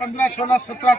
15, 16, 17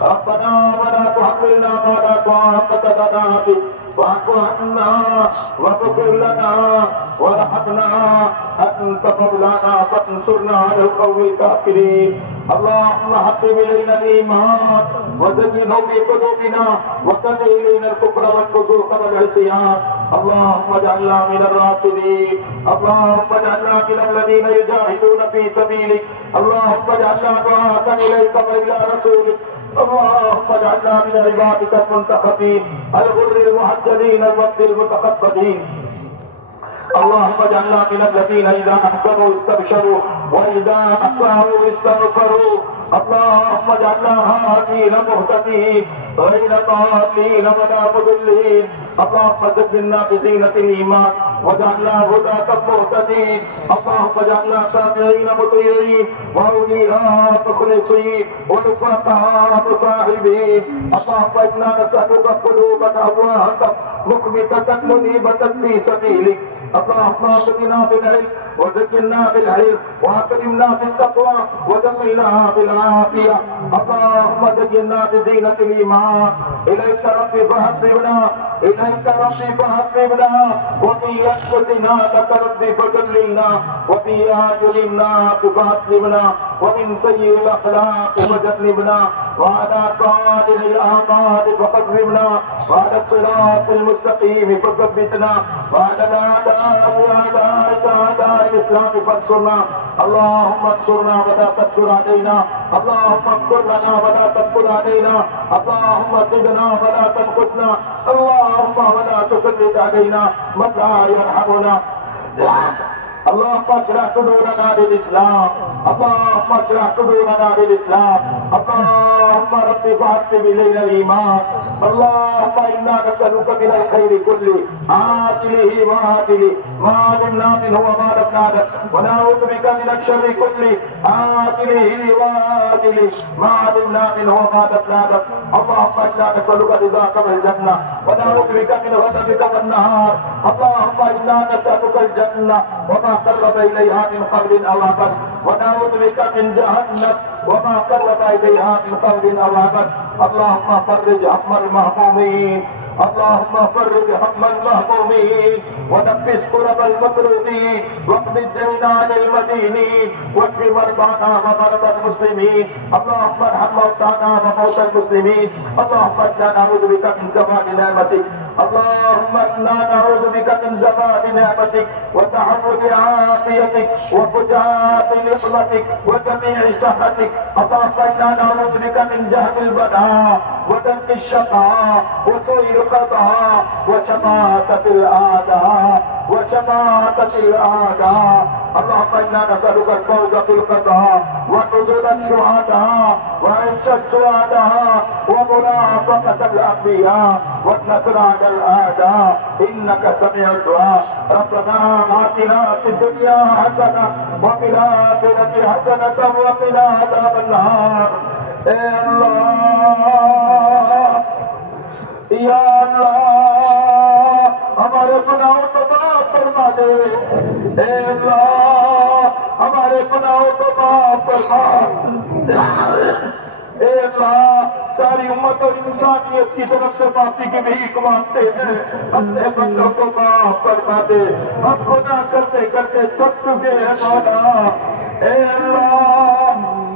ربنا ولا تحملنا ما لا طاقة لنا به واعف عنا واغفر لنا وارحمنا أنت مولانا فانصرنا على القوم الكافرين. اللهم حبب إلينا الإيمان وزينه في قلوبنا وكره إلينا الكفر والفسوق والعصيان. اللهم اجعلنا من الراشدين. اللهم اجعلنا من الذين يجاهدون في سبيلك. اللهم اجعلنا دعاة إليك وإلى رسولك. اللهم اجعلنا من عبادك المنتخبين الغر المحجلين الوفد المتقبلين. اللهم اجعلنا من الذين إذا أحسنوا استبشروا وإذا أساءوا استغفروا. اللهم اجعلنا هادين مهتدين غير ضالين ولا مضلين. اللهم زينا بزينة الإيمان واجعلنا هداة مهتدين. اللهم اجعلنا سامعين مطيعين وأولياء مخلصين ونفقاء مصاحبين. اللهم إنا نسألك قلوبا أواهة مخبتة منيبة في سبيلك. اللهم اغننا بالعلم وزكنا بالعلم واكرمنا بالتقوى وجملنا بالعافيه. اللهم زينا بزينة الايمان. اليك ربي فحببنا، اليك ربي فحببنا، وفي انفسنا لك ربي فجللنا، وفي اعيننا فاسلمنا، ومن سيء الاخلاق فجنبنا، وعلى صالح الاعمال فقربنا، وعلى الصراط المستقيم فثبتنا، وعلى الاعداء اعداء الاسلام فانصرنا. اللهم انصرنا ولا تنصر علينا. اللهم اغفر لنا ولا تغفر علينا. اللهم زدنا ولا تنقصنا. اللهم ولا تسلط علينا من لا يرحمنا. اللهم اشرح صدورنا للإسلام اللهم اشرح صدورنا للإسلام اللهم رب فحبب إلينا الإيمان اللهم إنا نسألك من الخير كله عاجله وآجله ما علمنا منه وما لم نعلم ونعوذ بك من الشر كله عاجله وآجله ما علمنا منه وما لم نعلم اللهم إنا نسألك رضاك والجنة ونعوذ بك من غضبك والنار اللهم إنا نسألك الجنة وما قرب إليها من قول أو عمل ونعوذ بك من جهنم وما قرب إليها من قول أو عمل اللهم فرج هم المهمومين اللهم فرج هم المهمومين ونفس كرب المكروبين واقض الدين عن المدينين واشف مرضانا ومرضى المسلمين اللهم ارحم موتانا وموتى المسلمين اللهم انا نعوذ بك من زوال نعمتك اللهم انا نعوذ بك من زوال نعمتك وتعوض عافيتك وفجاءة نقمتك وجميع سخطك اللهم انا نعوذ بك من جهل البلاء ودرك الشقاء وسوء القضاء وشماتة الأعداء اللهم انا نسألك الفوز في القضاء ونزول الشهداء وعيش الشهداء ومرافقة الأنبياء والنصر على الأعداء إنك سميع الدعاء ربنا آتنا في الدنيا حسنة وفي الآخرة حسنة وقنا عذاب النار اے اللہ یا اللہ ہمارے گناہوں کو معاف فرما دے اے اللہ ہمارے گناہوں کو معاف فرما اے اللہ ساری امت اور انسانیت کی طرف سے معافی کی بھیک مانگتے ہیں اپنے بندوں کو معاف فرما دے ہم گناہ کرتے کرتے تھک چکے ہیں مولا اے اللہ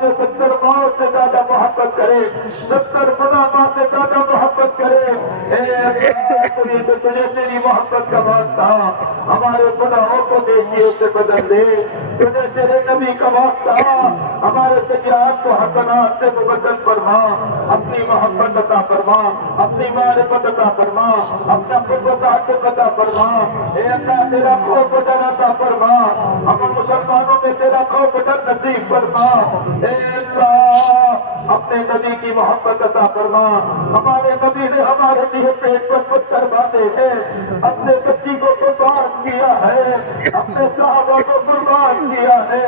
جو 70 ماؤں سے زیادہ محبت کرے 70 گناہ سے زیادہ محبت کرے اے اللہ تجھے تیری محبت کا واسطہ ہمارے گناہوں کو دیکھیے سے بدل دے تجھے تیرے نبی کا واسطہ ہمارے سیئات کو حسنات سے مبدل فرما اپنی محبت عطا فرما اپنی معرفت عطا فرما اپنا خود و تعلق عطا فرما اے اللہ تیرا خوف و ڈر عطا فرما ہم مسلمانوں میں تیرا خوف و ڈر نصیب فرما اے اللہ اپنے نبی کی محبت عطا فرما ہمارے نبی نے ہمارے لیے پیٹ پر پتھر باندھے ہیں اپنے بچی کو قربان کیا ہے اپنے صحابہ کو قربان کیا ہے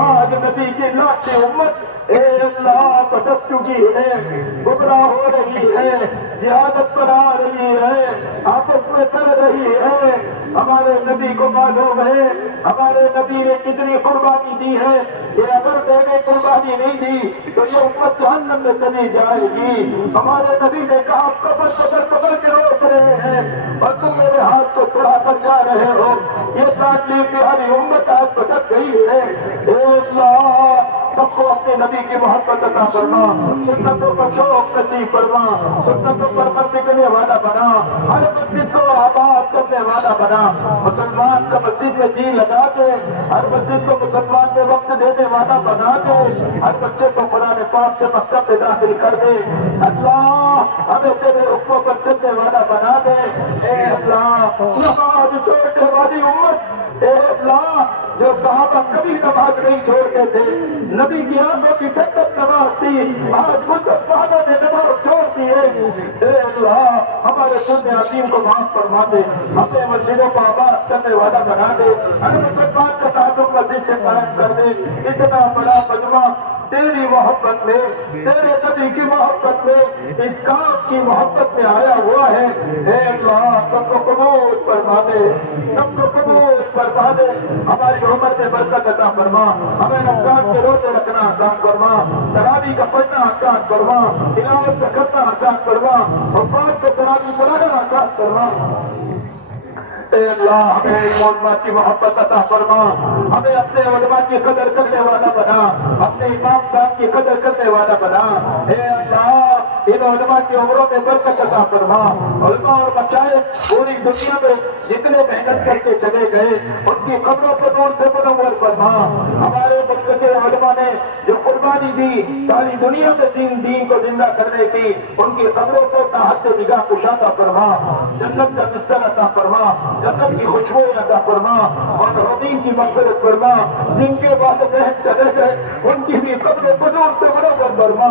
آج نبی کی لاکھ امت اے اللہ بھٹک چکی ہے گمراہ ہو رہی ہے جہادت پر آ رہی ہے آپس میں چل رہی ہے ہمارے نبی کو معلوم ہے ہمارے نبی نے کتنی قربانی دی ہے کہ اگر بیوے قربانی نہیں دی تو یہ امت جہنم میں چلی جائے گی ہمارے نبی نے کہا قبر کے روک رہے ہیں اور تم میرے ہاتھ کو چھڑا کر جا رہے ہو یہ تعلیم پیاری امت آج بھٹک گئی ہے اے اللہ سب کو اپنے نبی کی محبت عطا فرما سنتوں پر شوق نصیب فرما سنتوں پر مرنے والا بنا ہر مسجد کو آباد کرنے والا بنا مسلمان کا مسجد میں جی لگا دے ہر مسجد کو مسلمان میں وقت دینے والا بنا دے ہر بچے کو قرآن پاک سے مکتب میں داخل کر دے اللہ ہمیں تیرے حکموں پر چلنے والا بنا دے اے اللہ نماز چھوڑنے والی امت اے اللہ جو صحابہ کبھی نماز نہیں چھوڑتے تھے نبی کی آنکھوں کی ٹھنڈک نماز تھی آج مسلمانوں نے نماز چھوڑ دی ہے اے اللہ ہمارے سننے عظیم کو معاف فرما دے اپنے مسجدوں کو آباد کرنے والا بنا دے ہر مسلمان کا تعلق مسجد سے قائم کر دے اتنا بڑا مجمع تیری محبت میں تیرے نبی کی محبت میں اس کام کی محبت میں آیا ہوا ہے اے اللہ سب کو قبول فرما دے سب کو قبول فرما دے ہماری عمر میں برکت عطا فرما ہمیں رمضان کے روزے رکھنا آسان فرما تراویح کا پڑھنا آسان فرما تلاوت کا کرنا آسان فرما وفات کو تراویح پڑھنا آسان فرما اے اللہ ہمیں علماء کی محبت عطا فرما ہمیں اپنے علماء کی قدر کرنے والا بنا اپنے امام صاحب کی قدر کرنے والا بنا اے اللہ ان علماء کی عمروں میں برکت عطا فرما علماء اور مشائخ پوری دنیا میں جتنے محنت کر کے چلے گئے ان کی قبروں کو نور سے منور فرما ہمارے ملک کے علماء نے جو قربانی قربانی دی ساری دنیا میں دین کو زندہ کرنے کی، ان کی قبروں کو تحت نگاہ کشادہ فرما، جنت کا بستر عطا فرما، جنت کی خوشبوئیں عطا فرما، اور حدیم کی مغفرت فرما، جن کے والدین چلے گئے ان کی بھی قبر قدور سے برابر فرما،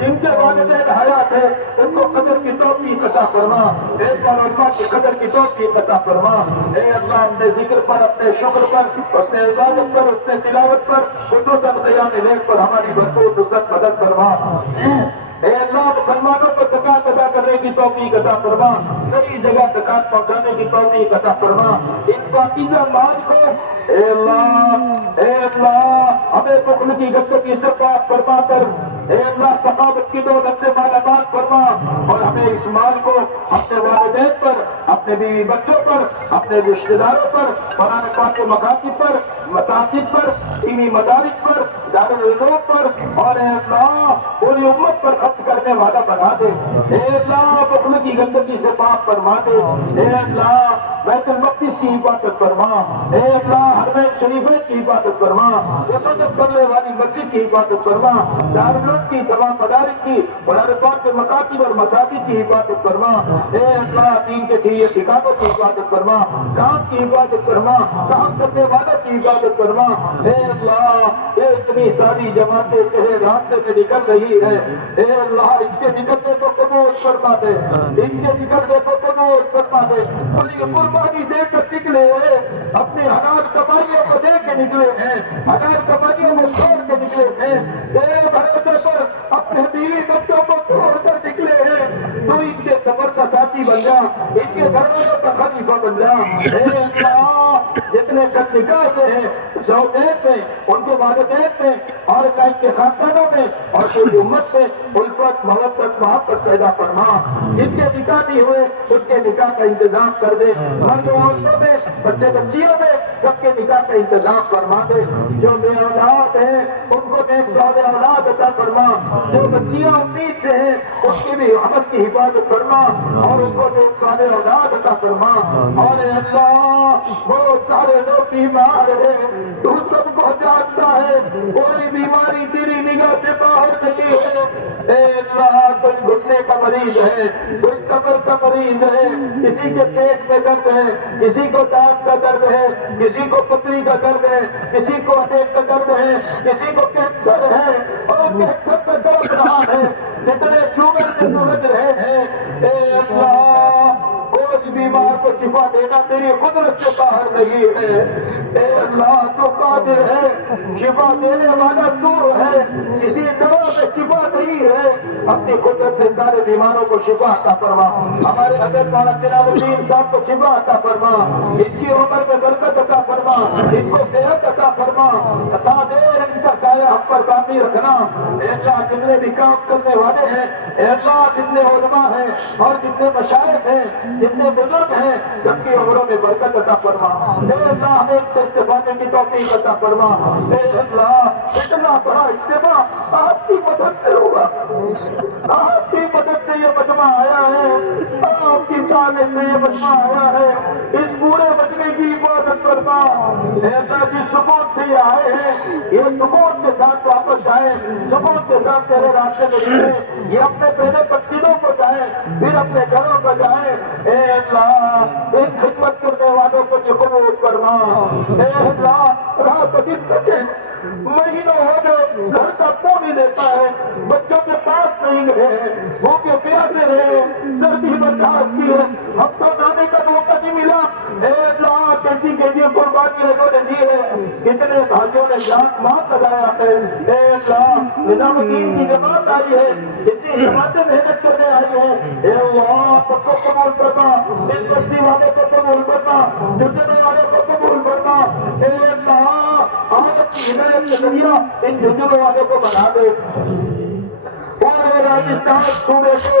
جن کے والدین حیات ہے ان کو قدر کی توفیق عطا فرما، ایک بار اللہ کی قدر کی توفیق عطا فرما۔ اے اللہ اپنے ذکر پر، اپنے شکر پر، اپنے عبادت پر، اپنے تلاوت پر، خصوصاً قیام لیل پر ہماری بھرپور نصرت مدد فرما۔ اے اللہ مسلمانوں کو زکات ادا کرنے کی توفیق عطا فرما، صحیح جگہ زکات پہنچانے کی توفیق عطا فرما، ان پاکیزہ مال کو اے اللہ ہمیں بخل کی گندگی سے پاک فرما کر اے اللہ ثقافت کی دولت سے مالا مال فرما، اور ہمیں اس مال کو اپنے والدین پر، اپنے بیوی بچوں پر، اپنے رشتے داروں پر، قرآن پاک کے مکاتب پر، مساجد پر، دینی مدارس پر، دارالعلوم پر، اور اے اللہ پوری امت پر خرچ کرنے والا بنا دے۔ اے اللہ بخل کی گندگی سے پاک فرما دے۔ اے اللہ بیت المقدس کی حفاظت فرما، اے اللہ حرمین شریفین کی حفاظت فرما، حفاظت کرنے والی مسجد کی حفاظت فرما، دارالعلوم کی، تمام مدارس کی، قرآن پاک کے مکاتب اور مساجد کی حفاظت فرما۔ اے اللہ دین کے ٹھیک ٹھکانوں کی حفاظت فرما، کام کی حفاظت فرما، کام کرنے والوں کی حفاظت فرما۔ اے اللہ یہ اتنی ساری جماعتیں تیرے راستے میں نکل رہی ہے، اے اللہ ان کے نکلنے کو قبول فرما دے، ان کے نکلنے کو قبول فرما دے۔ بڑی قربانی دے کر نکلے ہیں، اپنی حلال کمائیوں کو دے کے نکلے ہیں، حلال کمائیوں میں چھوڑ کے نکلے ہیں، بھروسے پر اپنے بیوی بچوں کو چھوڑ کر نکلے ہیں، تو ان کے سفر کا ساتھی بن جا، ان کے گھروں کا خلیفہ بن جا۔ اے اللہ جتنے کل نکاح سے ہیں شوہر میں، ان کے والدین میں، اور ان کے خاندانوں میں، اور پوری امت میں الفت محبت محبت پیدا فرما۔ جن کے نکاح نہیں ہوئے ان کے نکاح کا انتظام کر دے، مرد عورتوں میں، بچے بچیوں میں، سب کے نکاح کا انتظام فرما دے۔ جو بے اولاد ہیں ان کو نیک صالح اولاد عطا فرما، جو بچیاں امید سے ہیں ان کی بھی عمل کی حفاظت فرما، اور ان کو نیک صالح اولاد عطا فرما۔ اور اے اللہ بہت سارے لوگ بیمار ہیں، تو سب کو جانتا ہے، کوئی بیماری تیری نگاہ سے باہر نہیں ہے۔ اے اللہ کوئی گھٹنے کا مریض ہے، کوئی کمر کا مریض ہے، کسی کے پیٹ میں درد ہے، کسی کو دانت کا درد ہے، کسی کو پتری کا درد ہے، کسی کو اٹیک کا درد ہے، کسی کو کینسر ہے، اور کینسر کا درد رہا ہے، جتنے شوگر سے سمجھ رہے ہیں۔ اے اللہ اس بیمار کو شفا دینا تیری قدرت سے باہر نہیں ہے۔ اے اللہ تو قادر ہے، شفا دینے والا تو ہے، کسی دوا میں شفا نہیں ہے، اپنی قدرت سے سارے بیماروں کو شفا عطا فرما۔ ہمارے حضرت مولانا جناب الدین صاحب کو شفا عطا فرما، ان کی عمر میں برکت عطا فرما، ان کو صحت عطا فرما، عطا دے ان کا سایہ ہم پر باقی رکھنا۔ اے اللہ جتنے بھی کام کرنے والے ہیں، اے اللہ جتنے علماء ہیں اور جتنے مشائخ ہیں، جتنے بزرگ ہیں، سب کی عمروں میں برکت عطا فرما۔ اے اللہ ہمیں اس سے استفادے کی توفیق عطا فرما۔ اے اللہ اتنا بڑا اجتماع آپ کی مدد سے ہوگا، آپ کی مدد سے یہ مجمع آیا ہے، آپ کی تعلیم سے یہ مجمع آیا ہے، اس پورے مجمع کی عبادت فرما۔ اے اللہ جس سکون سے یہ آئے ہیں، یہ سکون کے ساتھ واپس جائیں، سکون کے ساتھ تیرے راستے میں نکلیں، یہ اپنے پہلے مسجدوں کو جائیں، پھر اپنے گھروں کو جائیں۔ اے اللہ ان خدمت کرنے والوں کو قبول فرما۔ اے اللہ رات دن سکے مہینوں ہو گئے گھر کا منہ نہیں دیتا ہے، بچوں کے پاس نہیں رہے، بھوکے پیاسے رہے، سردی برداشت کی ہے، ہم کو جانے کا موقع نہیں ملا۔ اے اللہ کیسی کیسی قربانی لوگوں نے دی ہے، کتنے بھائیوں نے جان مال لگایا ہے۔ اے اللہ نظام الدین کی جماعت آئی ہے، اتنی جماعتیں محنت کرنے آئی ہیں۔ اے اللہ سب کو قبول کرنا، اس بستی والے کو قبول کرنا، جھنجھنے والے کو قبول کرنا۔ اے اللہ آج اپنی ہدایت کے ذریعہ ان جھنجھنے والے کو بنا دے، اور راجستھان صوبے کو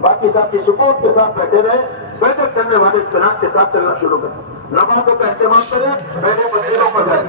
باقی ساتھی سکون کے ساتھ بیٹھے رہے. بیٹھک کرنے والے اطلاعات کے ساتھ چلنا شروع کریں. نمازوں کا اہتمام کریں. بیٹھے مسجدوں پر جائیں.